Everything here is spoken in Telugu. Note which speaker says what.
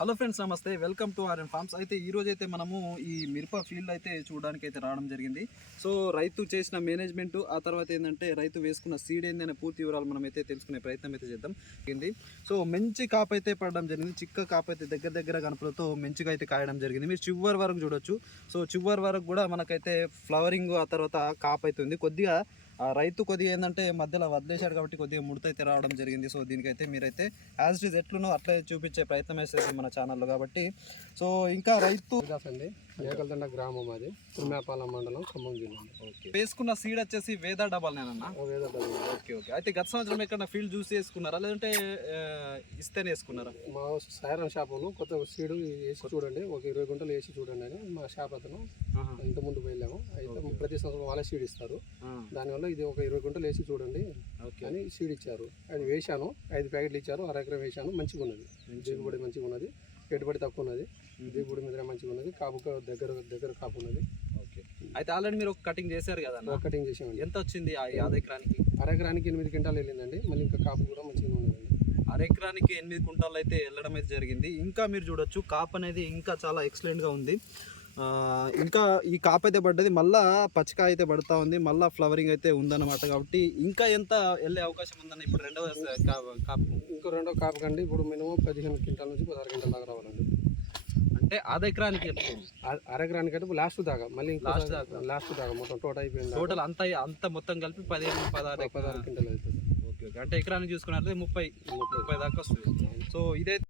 Speaker 1: Hello friends namaste. Welcome to RN farms. అయితే ఈరోజు అయితే మనము ఈ మిరప ఫీల్డ్ అయితే చూడడానికి అయితే రావడం జరిగింది. సో రైతు చేసిన మేనేజ్మెంట్ ఆ తర్వాత ఏంటంటే రైతు వేసుకున్న సీడ్ ఏంది అనే పూర్తి వివరాలు మనం అయితే తెలుసుకునే ప్రయత్నం అయితే చేద్దాం. జరిగింది సో మంచి కాపు అయితే పడడం జరిగింది. చిక్క కాపు అయితే దగ్గర దగ్గర కనుపులతో మంచిగా అయితే కాయడం జరిగింది. మీరు చివరి వరకు చూడొచ్చు. సో చివరి వరకు కూడా మనకైతే ఫ్లవరింగ్ ఆ తర్వాత కాపు అయితే ఉంది. కొద్దిగా రైతు కొద్దిగా ఏంటంటే మధ్యలో వదిలేశాడు కాబట్టి కొద్దిగా ముడత అయితే రావడం జరిగింది. సో దీనికైతే మీరైతే యాజ్ ఇట్ ఈజ్ ఎట్లునో అట్లే చూపించే ప్రయత్నం వేసేది మన ఛానల్లో కాబట్టి. సో ఇంకా రైతు
Speaker 2: అండి. మేకలదండ గ్రామం అది. తుమ్మేపాలెం మండలం ఖమ్మం జిల్లా.
Speaker 1: వేసుకున్న సీడ్ వచ్చేసి వేద డబల్ నేనన్నా?
Speaker 2: వేద డబ్బు.
Speaker 1: Okay okay. అయితే గత సంవత్సరం ఎక్కడ ఫీల్డ్ చూసి వేసుకున్నారా లేదంటే ఇస్తేనే వేసుకున్నారా
Speaker 2: మా సాయిరాన్ షాపును కొత్త సీడు వేసి చూడండి. ఒక ఇరవై గుంటలు వేసి చూడండి అని మా షాప్ అతను. ఇంత ముందు వెళ్ళాము. అయితే ప్రతి సంవత్సరం వాళ్ళే సీడ్ ఇస్తారు. దానివల్ల ఇది ఒక ఇరవై గుంటలు వేసి చూడండి
Speaker 1: ఓకే.
Speaker 2: అని సీడ్ ఇచ్చారు. అది వేశాను. ఐదు ప్యాకెట్లు ఇచ్చారు. అర ఎకరం వేశాను. మంచిగా ఉన్నది దిగుబడి మంచిగా ఉన్నది పెట్టుబడి తక్కువ ఉన్నది దిగుబడి మీద మంచిగా ఉన్నది కాపు దగ్గర దగ్గర కాపు ఉన్నది
Speaker 1: ఓకే. అయితే ఆల్రెడీ మీరు ఒక కటింగ్ చేశారు కదా?
Speaker 2: కటింగ్ చేసామండి
Speaker 1: ఎంత వచ్చింది ఆ యాభై ఎకరానికి?
Speaker 2: అర ఎకరానికి ఎనిమిది క్వింటాలు వెళ్ళిందండి. మళ్ళీ ఇంకా కాపు కూడా మంచిగా ఉన్నదండి.
Speaker 1: అర ఎకరానికి ఎనిమిది కుంటాలు అయితే వెళ్ళడం అయితే జరిగింది. ఇంకా మీరు చూడొచ్చు కాప్ అనేది ఇంకా చాలా ఎక్సలెంట్గా ఉంది. ఇంకా ఈ కాప్ అయితే పడ్డది. మళ్ళా పచ్చిక అయితే పడతా ఉంది. మళ్ళా ఫ్లవరింగ్ అయితే ఉందన్నమాట కాబట్టి ఇంకా ఎంత వెళ్ళే అవకాశం ఉందన్న ఇప్పుడు రెండవ కాపు.
Speaker 2: ఇంకో రెండో కాపు కండి. ఇప్పుడు మినిమం పదిహేను క్వింటాల నుంచి పదహారు క్వింటాల దాకా రావాలండి.
Speaker 1: అంటే అర్ధ ఎకరానికి
Speaker 2: అర ఎకరానికి అంటే లాస్ట్ దాకా. మళ్ళీ ఇంకో
Speaker 1: Last దాకా.
Speaker 2: లాస్ట్ దాకా. మొత్తం టోటల్ అయిపోయింది.
Speaker 1: టోటల్ అంత అంత మొత్తం కలిపి పదిహేను పదహారు
Speaker 2: పదహారు క్వింటాలు అవుతుంది.
Speaker 1: Okay okay. అంటే ఎకరానికి చూసుకున్నట్లయితే ముప్పై ముప్పై దాకా వస్తుంది. సో ఇదైతే